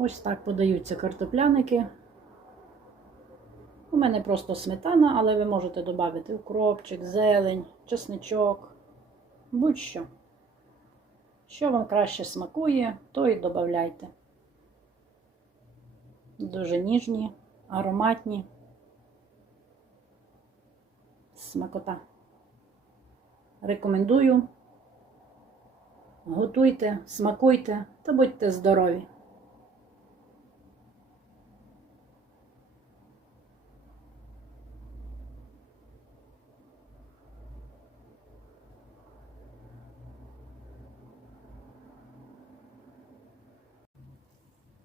Ось так подаються картопляники. У мене просто сметана, але ви можете додати укропчик, зелень, чесничок, будь-що. Що вам краще смакує, то і додавайте. Дуже ніжні, ароматні. Смакота. Рекомендую. Готуйте, смакуйте та будьте здорові!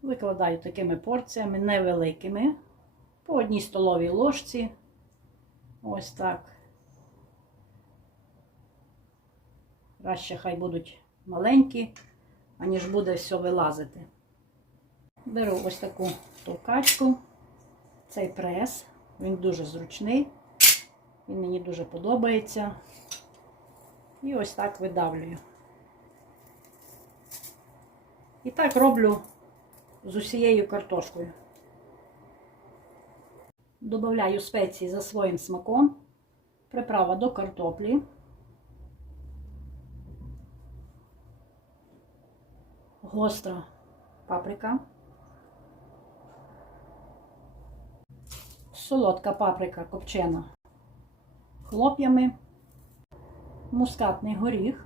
Викладаю такими порціями невеликими, по одній столовій ложці. Ось так. Краще хай будуть маленькі, аніж буде все вилазити. Беру ось таку товкачку, цей прес, він дуже зручний, він мені дуже подобається. І ось так видавлюю. І так роблю з усією картошкою. Добавляю спеції за своїм смаком, приправа до картоплі. Гостра паприка. Солодка паприка копчена хлоп'ями, мускатний горіх,